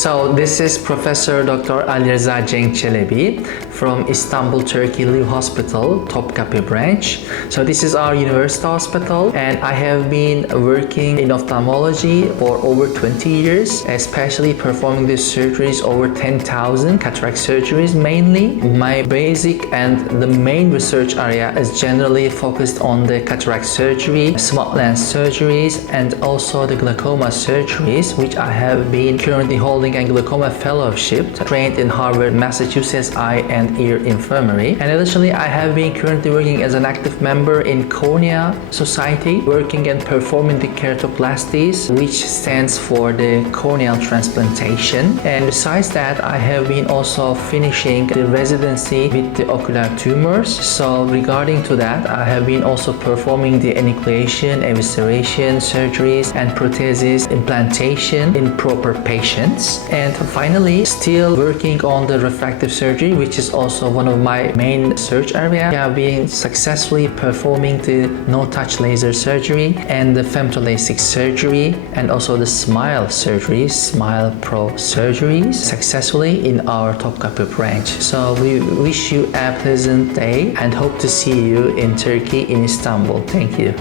So this is Professor Dr. Rıza Cenk Çelebi from Istanbul, Turkey, Liv Hospital, Topkapi branch. So this is our university hospital, and I have been working in ophthalmology for over 20 years, especially performing the surgeries over 10,000 cataract surgeries mainly. My basic and the main research area is generally focused on the cataract surgery, smart lens surgeries, and also the glaucoma surgeries, which I have been currently holding a glaucoma fellowship trained in Harvard, Massachusetts Eye and Ear Infirmary. And additionally, I have been currently working as an active member in Corneal Society, working and performing the keratoplasties, which stands for the corneal transplantation. And besides that, I have been also finishing the residency with the Ocular Tumors. So regarding to that, I have been also performing the enucleation, evisceration, surgeries, and prosthesis implantation in proper patients. And finally, still working on the refractive surgery, which is also one of my main research area. I have been successfully performing the no-touch laser surgery and the Femto Lasik surgery, and also the Smile surgeries, Smile Pro surgeries successfully in our Topkapi branch. So we wish you a pleasant day and hope to see you in Turkey, in Istanbul. Thank you.